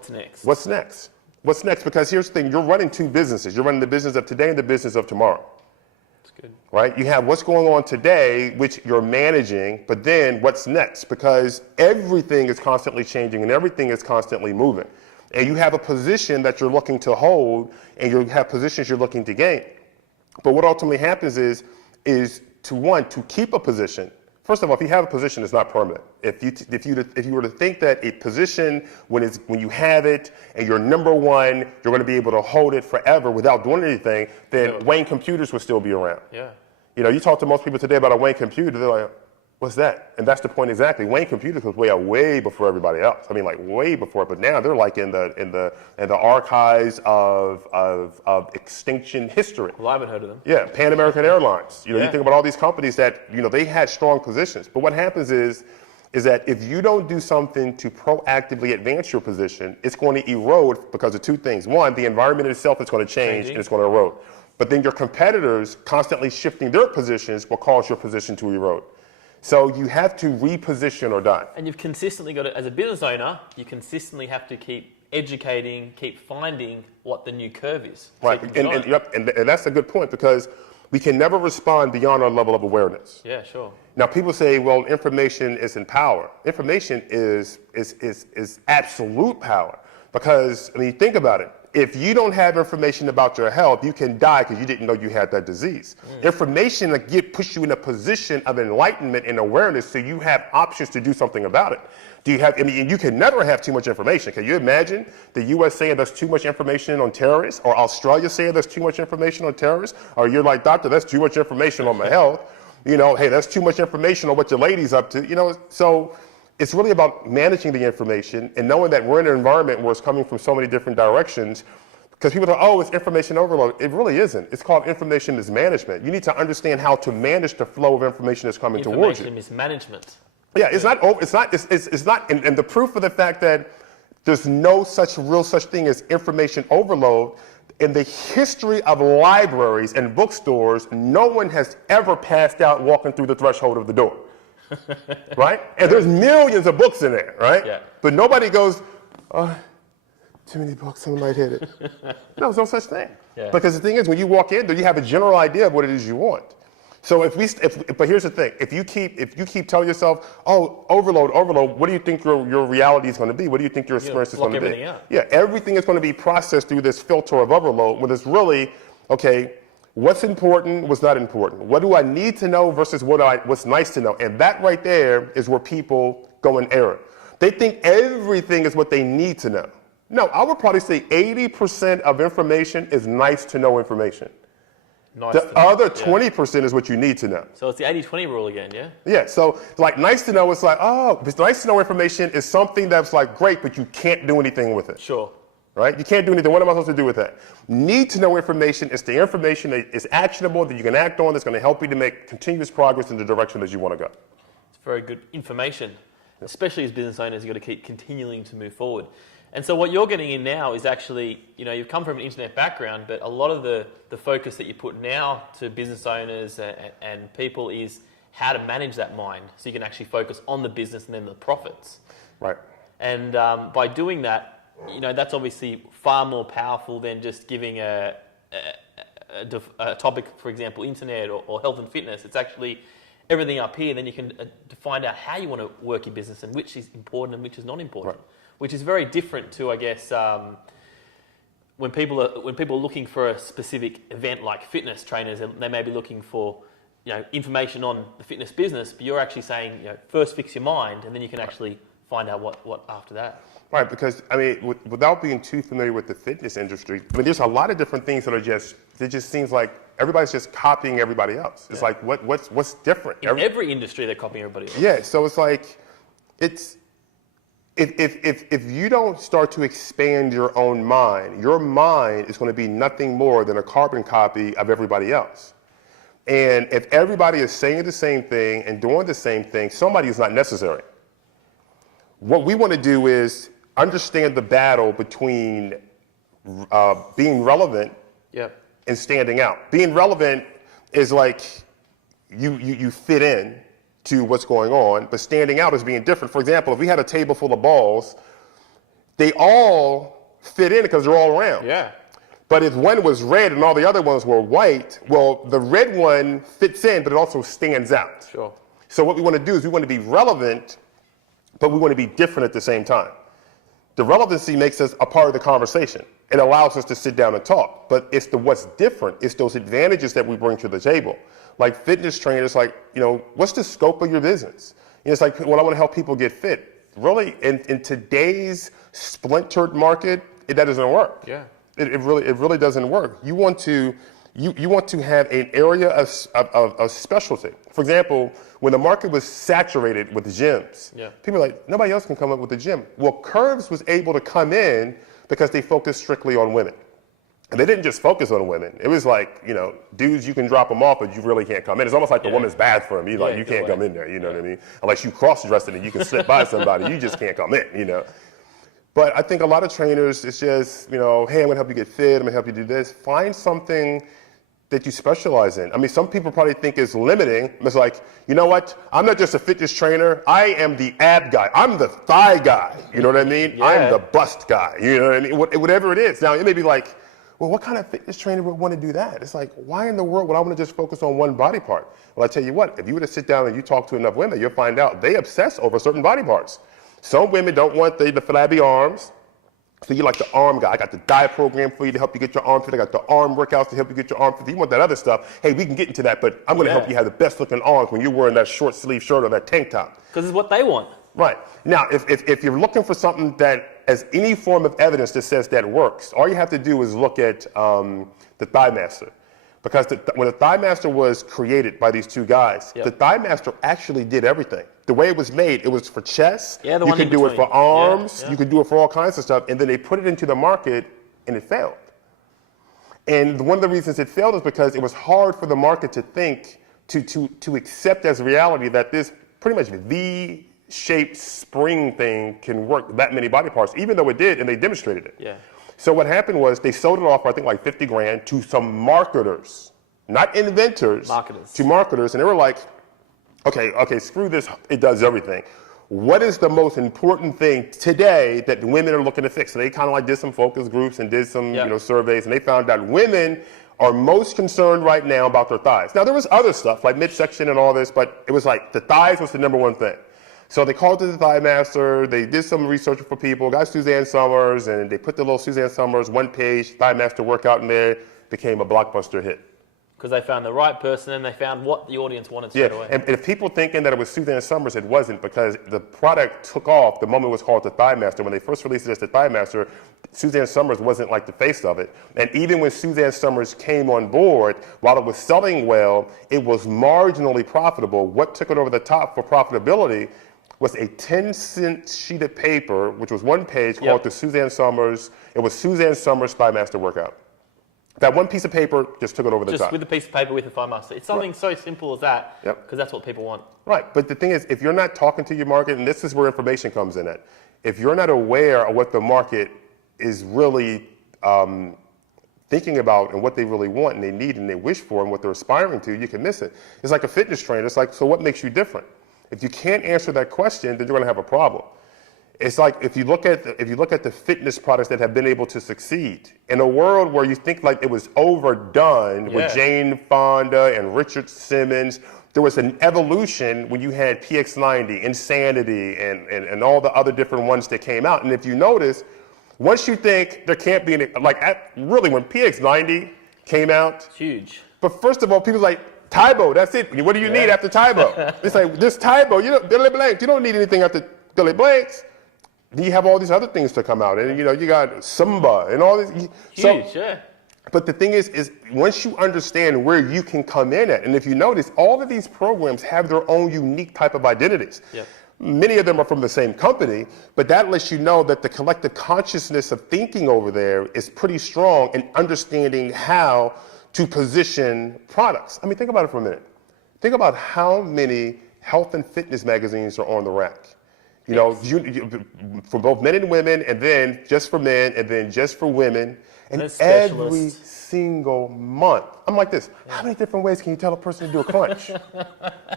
What's next? What's next? What's next? Because here's the thing, you're running two businesses. You're running the business of today and the business of tomorrow. That's good. Right? You have what's going on today, which you're managing, but then what's next? Because everything is constantly changing and everything is constantly moving. And you have a position that you're looking to hold, and you have positions you're looking to gain. But what ultimately happens is to keep a position. First of all, if you have a position, it's not permanent. If you were to think that a position, when you have it and you're number one, you're going to be able to hold it forever without doing anything, then Wayne Computers would still be around. Yeah. You know, you talk to most people today about a Wayne computer, they're like, what's that? And that's the point exactly. Wayne Computers was way before everybody else. I mean, like way before. But now they're like in the archives of extinction history. Well, I haven't heard of them. Yeah, Pan American Airlines. You know, Yeah. you think about all these companies that they had strong positions. But what happens is that if you don't do something to proactively advance your position, it's going to erode because of two things. One, the environment itself is going to change and it's going to erode. But then your competitors constantly shifting their positions will cause your position to erode. So you have to reposition or die. And you've consistently got to, as a business owner, you consistently have to keep educating, keep finding what the new curve is. Right, and that's a good point because we can never respond beyond our level of awareness. Yeah, sure. Now people say, well, information isn't power. Information is absolute power because, I mean, think about it. If you don't have information about your health, you can die because you didn't know you had that disease. Information puts you in a position of enlightenment and awareness so you have options to do something about it. You can never have too much information. Can you imagine the U.S. saying there's too much information on terrorists, or Australia saying there's too much information on terrorists? Or you're like, doctor, that's too much information on my health. You know, hey, that's too much information on what your lady's up to. You know, so it's really about managing the information and knowing that we're in an environment where it's coming from so many different directions. Because people think, oh, it's information overload. It really isn't. It's called information mismanagement. You need to understand how to manage the flow of information that's coming towards you. Information mismanagement. Yeah, it's not, and the proof of the fact that there's no such thing as information overload, in the history of libraries and bookstores, no one has ever passed out walking through the threshold of the door. Right? And there's millions of books in there, right? Yeah. But nobody goes, too many books, someone might hit it. No, there's no such thing. Yeah. Because the thing is, when you walk in there, you have a general idea of what it is you want. So but here's the thing: if you keep telling yourself, "Oh, overload," what do you think your reality is going to be? What do you think your experience is going to be? Out. Yeah, everything is going to be processed through this filter of overload, when it's really, okay, what's important, what's not important. What do I need to know versus what's nice to know? And that right there is where people go in error. They think everything is what they need to know. No, I would probably say 80% of information is nice to know information. The other 20% is what you need to know. So it's the 80-20 rule again, yeah? Yeah, so like nice to know, it's like, oh, but nice to know information is something that's like great, but you can't do anything with it. Sure. Right? You can't do anything. What am I supposed to do with that? Need to know information is the information that is actionable, that you can act on, that's going to help you to make continuous progress in the direction that you want to go. It's very good information. Especially as business owners, you've got to keep continuing to move forward. And so what you're getting in now is actually, you've come from an internet background, but a lot of the focus that you put now to business owners and people is how to manage that mind so you can actually focus on the business and then the profits. Right. And by doing that, that's obviously far more powerful than just giving a topic, for example, internet or health and fitness. It's actually everything up here. Then you can find out how you want to work your business and which is important and which is not important. Right. Which is very different to, I guess, when people are looking for a specific event like fitness trainers, they may be looking for information on the fitness business, but you're actually saying first fix your mind, and then you can actually find out what after that. Right, because I mean, without being too familiar with the fitness industry, I mean, there's a lot of different things that it just seems like everybody's just copying everybody else. It's like what's different? In every industry, they're copying everybody else. Yeah, so it's like If you don't start to expand your own mind, your mind is going to be nothing more than a carbon copy of everybody else. And if everybody is saying the same thing and doing the same thing, somebody is not necessary. What we want to do is understand the battle between being relevant and standing out. Being relevant is like you fit in to what's going on, but standing out is being different. For example, if we had a table full of balls, they all fit in because they're all round. Yeah. But if one was red and all the other ones were white, well, the red one fits in, but it also stands out. Sure. So what we want to do is we want to be relevant, but we want to be different at the same time. The relevancy makes us a part of the conversation. It allows us to sit down and talk. But it's the what's different. It's those advantages that we bring to the table. Like fitness trainers, like, what's the scope of your business? It's like, well, I want to help people get fit. Really, in today's splintered market, that doesn't work. Yeah. It really doesn't work. You want to have an area of specialty. For example, when the market was saturated with gyms, people are like, nobody else can come up with a gym. Well, Curves was able to come in because they focused strictly on women. And they didn't just focus on women. It was like, dudes, you can drop them off, but you really can't come in. It's almost like the women's bathroom. You can't come in there, you know what I mean? Unless you cross-dress it and you can slip by somebody, you just can't come in, But I think a lot of trainers, it's just, hey, I'm gonna help you get fit, I'm gonna help you do this. Find something that you specialize in. I mean, some people probably think it's limiting. It's like, you know what? I'm not just a fitness trainer. I am the ab guy. I'm the thigh guy. You know what I mean? Yeah. I'm the bust guy. You know what I mean? Whatever it is. Now, it may be like, well, what kind of fitness trainer would want to do that? It's like, why in the world would I want to just focus on one body part? Well, I tell you what, if you were to sit down and you talk to enough women, you'll find out they obsess over certain body parts. Some women don't want the flabby arms. So you're like the arm guy. I got the diet program for you to help you get your arm fit. I got the arm workouts to help you get your arm fit. You want that other stuff, hey, we can get into that, but I'm going to help you have the best looking arms when you're wearing that short sleeve shirt or that tank top. Because it's what they want. Right. Now, if you're looking for something that has any form of evidence that says that works, all you have to do is look at the Thigh Master. Because when the Thigh Master was created by these two guys, the Thigh Master actually did everything. The way it was made, it was for chest, you could do it for arms, you could do it for all kinds of stuff, and then they put it into the market and it failed. And one of the reasons it failed is because it was hard for the market to think, to accept as reality that this pretty much V-shaped spring thing can work that many body parts, even though it did, and they demonstrated it. Yeah. So what happened was they sold it off for I think like 50 grand to some marketers, not inventors, to marketers, and they were like, okay, screw this, it does everything. What is the most important thing today that women are looking to fix? So they kind of like did some focus groups and did some surveys, and they found out women are most concerned right now about their thighs. Now there was other stuff like midsection and all this, but it was like the thighs was the number one thing. So they called it the Thigh Master, they did some research for people, got Suzanne Summers, and they put the little Suzanne Summers one-page Thigh Master workout in there, became a blockbuster hit. Because they found the right person and they found what the audience wanted straight away. And if people thinking that it was Suzanne Summers, it wasn't, because the product took off the moment it was called the Thigh Master. When they first released it as the Thigh Master, Suzanne Summers wasn't like the face of it. And even when Suzanne Summers came on board, while it was selling well, it was marginally profitable. What took it over the top for profitability was a 10-cent sheet of paper, which was one page, called the Suzanne Summers. It was Suzanne Summers Thigh Master Workout. That one piece of paper just took it over the top. Just with a piece of paper with a Thigh Master. It's something so simple as that, because that's what people want. Right, but the thing is, if you're not talking to your market, and this is where information comes in at, if you're not aware of what the market is really thinking about and what they really want and they need and they wish for and what they're aspiring to, you can miss it. It's like a fitness trainer. It's like, so what makes you different? If you can't answer that question, then you're going to have a problem. It's like if you look at the fitness products that have been able to succeed in a world where you think like it was overdone with Jane Fonda and Richard Simmons, there was an evolution when you had PX90, Insanity, and all the other different ones that came out. And if you notice, once you think there can't be any, really when PX90 came out, it's huge. But first of all, people like, Tybo, that's it. What do you need after Tybo? It's like, this Tybo, Billy Blanks, you don't need anything after Billy Blanks. Then you have all these other things to come out. And, you got Sumba and all this. Huge, But the thing is once you understand where you can come in at, and if you notice, all of these programs have their own unique type of identities. Yep. Many of them are from the same company, but that lets you know that the collective consciousness of thinking over there is pretty strong in understanding how to position products. I mean, think about it for a minute. Think about how many health and fitness magazines are on the rack. For both men and women, and then just for men, and then just for women. And every single month, I'm like this, how many different ways can you tell a person to do a crunch? You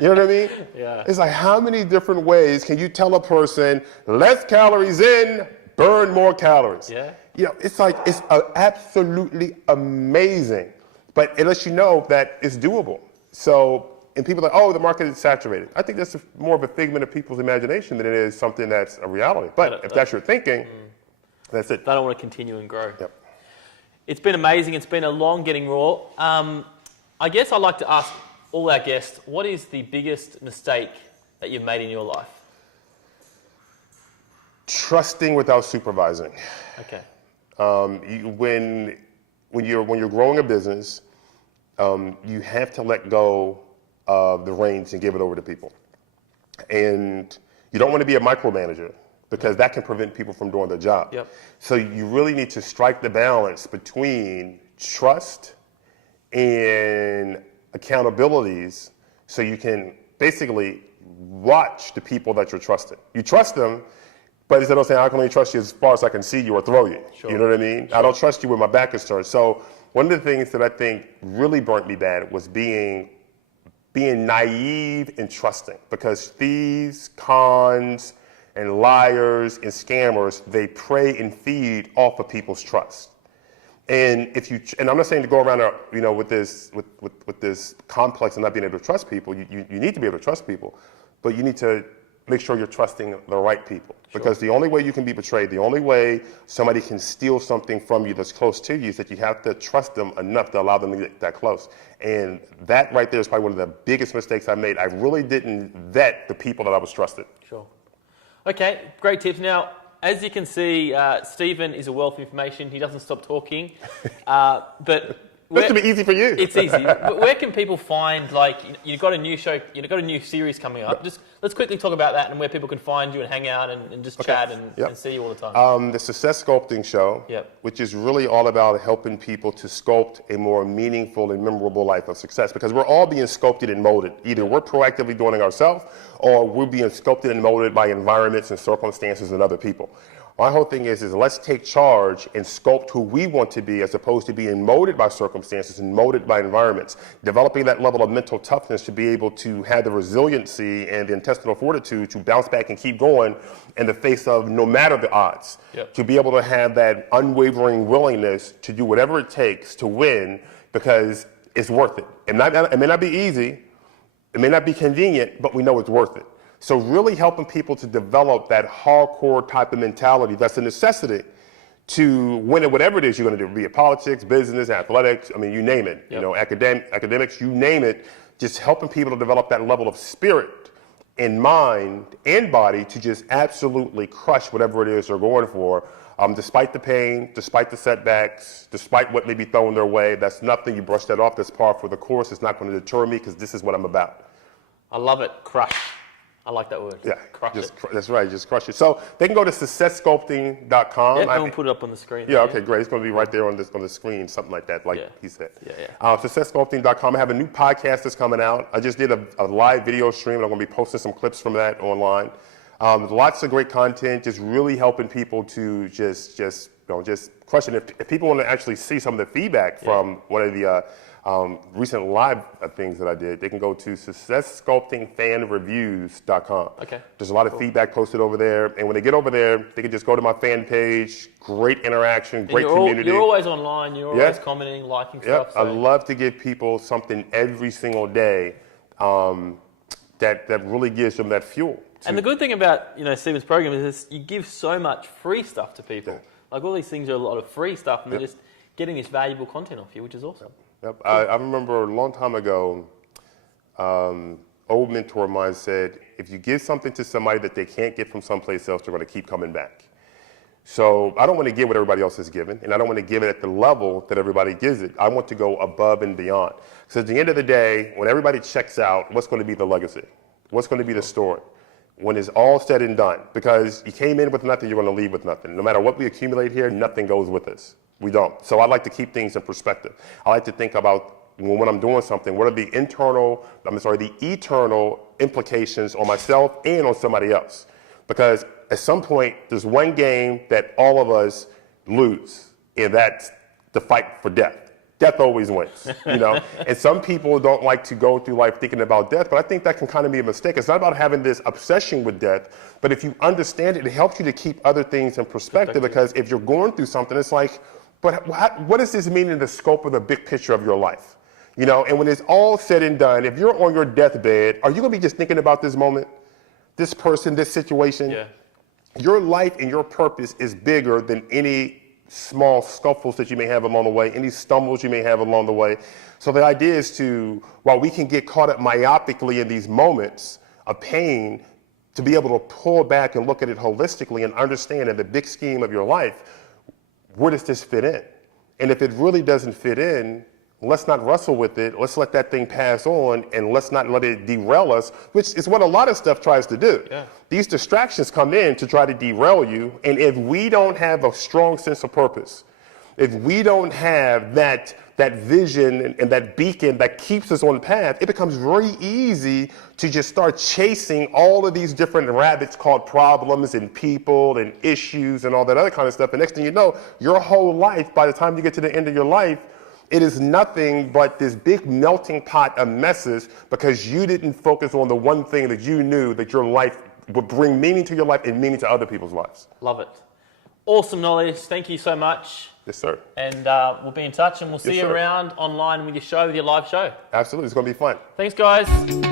know what I mean? Yeah. It's like, how many different ways can you tell a person, less calories in, burn more calories. Yeah. You know, it's like, it's absolutely amazing. But it lets you know that it's doable. So, and people are like, oh, the market is saturated. I think that's more of a figment of people's imagination than it is something that's a reality. But if that's your thinking, that's it. They don't want to continue and grow. Yep. It's been amazing. It's been a long getting raw. I guess I'd like to ask all our guests, what is the biggest mistake that you've made in your life? Trusting without supervising. Okay. When you're growing a business, you have to let go of the reins and give it over to people. And you don't want to be a micromanager because that can prevent people from doing their job. Yep. So you really need to strike the balance between trust and accountabilities so you can basically watch the people that you're trusting. You trust them, but instead of saying, I can only trust you as far as I can see you or throw you. Sure. You know what I mean? Sure. I don't trust you when my back is turned. So one of the things that I think really burnt me bad was being naive and trusting, because thieves, cons, and liars and scammers, they prey and feed off of people's trust. And and I'm not saying to go around, with this complex of not being able to trust people. You need to be able to trust people, but you need to make sure you're trusting the right people. Sure. Because the only way you can be betrayed, the only way somebody can steal something from you that's close to you is that you have to trust them enough to allow them to get that close. And that right there is probably one of the biggest mistakes I made. I really didn't vet the people that I was trusted. Sure. Okay, great tips. Now, as you can see, Stephen is a wealth of information. He doesn't stop talking. But This could be easy for you. It's easy. But where can people find, like, you've got a new show, you've got a new series coming up. Just let's quickly talk about that and where people can find you and hang out and just chat and see you all the time. The Success Sculpting Show, which is really all about helping people to sculpt a more meaningful and memorable life of success. Because we're all being sculpted and molded. Either we're proactively doing it ourselves, or we're being sculpted and molded by environments and circumstances and other people. My whole thing is let's take charge and sculpt who we want to be, as opposed to being molded by circumstances and molded by environments. Developing that level of mental toughness to be able to have the resiliency and the intestinal fortitude to bounce back and keep going in the face of no matter the odds. To be able to have that unwavering willingness to do whatever it takes to win, because it's worth it. It may not be easy, it may not be convenient, but we know it's worth it. So really helping people to develop that hardcore type of mentality that's a necessity to win at whatever it is you're going to do, be it politics, business, athletics, I mean, you name it, academics, you name it, just helping people to develop that level of spirit and mind and body to just absolutely crush whatever it is they're going for, despite the pain, despite the setbacks, despite what may be thrown their way. That's nothing. You brush that off. That's par for the course. It's not going to deter me, because this is what I'm about. I love it. Crush. I like that word. Yeah, crush it. That's right, just crush it. So they can go to successsculpting.com. Yeah, we'll put it up on the screen. Yeah, okay, great. It's going to be right there on the screen, something like that, he said. Successsculpting.com. I have a new podcast that's coming out. I just did a live video stream, and I'm going to be posting some clips from that online. Lots of great content, just really helping people to just crush it. If people want to actually see some of the feedback from one of the recent live things that I did, they can go to successsculptingfanreviews.com. Okay. There's a lot of feedback posted over there, and when they get over there, they can just go to my fan page. Great interaction, great community. You're always online. You're always commenting, liking stuff. So. I love to give people something every single day that really gives them that fuel. And the good thing about Stephen's program is you give so much free stuff to people. Like, all these things are a lot of free stuff, and they're just getting this valuable content off you, which is awesome. Yep. I remember a long time ago, old mentor of mine said, if you give something to somebody that they can't get from someplace else, they're going to keep coming back. So I don't want to give what everybody else is giving, and I don't want to give it at the level that everybody gives it. I want to go above and beyond. So at the end of the day, when everybody checks out, what's going to be the legacy? What's going to be the story? When it's all said and done, because you came in with nothing, you're going to leave with nothing. No matter what we accumulate here, nothing goes with us. We don't. So I like to keep things in perspective. I like to think about when I'm doing something, what are the eternal implications on myself and on somebody else? Because at some point, there's one game that all of us lose, and that's the fight for death. death always wins, you know? And some people don't like to go through life thinking about death, but I think that can kind of be a mistake. It's not about having this obsession with death, but if you understand it, it helps you to keep other things in perspective, because if you're going through something, it's like, but what does this mean in the scope of the big picture of your life? You know, and when it's all said and done, if you're on your deathbed, are you going to be just thinking about this moment, this person, this situation? Yeah. Your life and your purpose is bigger than any small scuffles that you may have along the way, any stumbles you may have along the way. So the idea is to, while we can get caught up myopically in these moments of pain, to be able to pull back and look at it holistically and understand in the big scheme of your life, where does this fit in? And if it really doesn't fit in, let's not wrestle with it. Let's let that thing pass on, and let's not let it derail us, which is what a lot of stuff tries to do. Yeah. These distractions come in to try to derail you, and if we don't have a strong sense of purpose, if we don't have that vision and that beacon that keeps us on the path, it becomes very easy to just start chasing all of these different rabbits called problems and people and issues and all that other kind of stuff. And next thing you know, your whole life, by the time you get to the end of your life, it is nothing but this big melting pot of messes, because you didn't focus on the one thing that you knew that your life would bring meaning to your life and meaning to other people's lives. Love it. Awesome knowledge. Thank you so much. Yes, sir. And we'll be in touch, and we'll see you around online with your show, with your live show. Absolutely. It's going to be fun. Thanks, guys.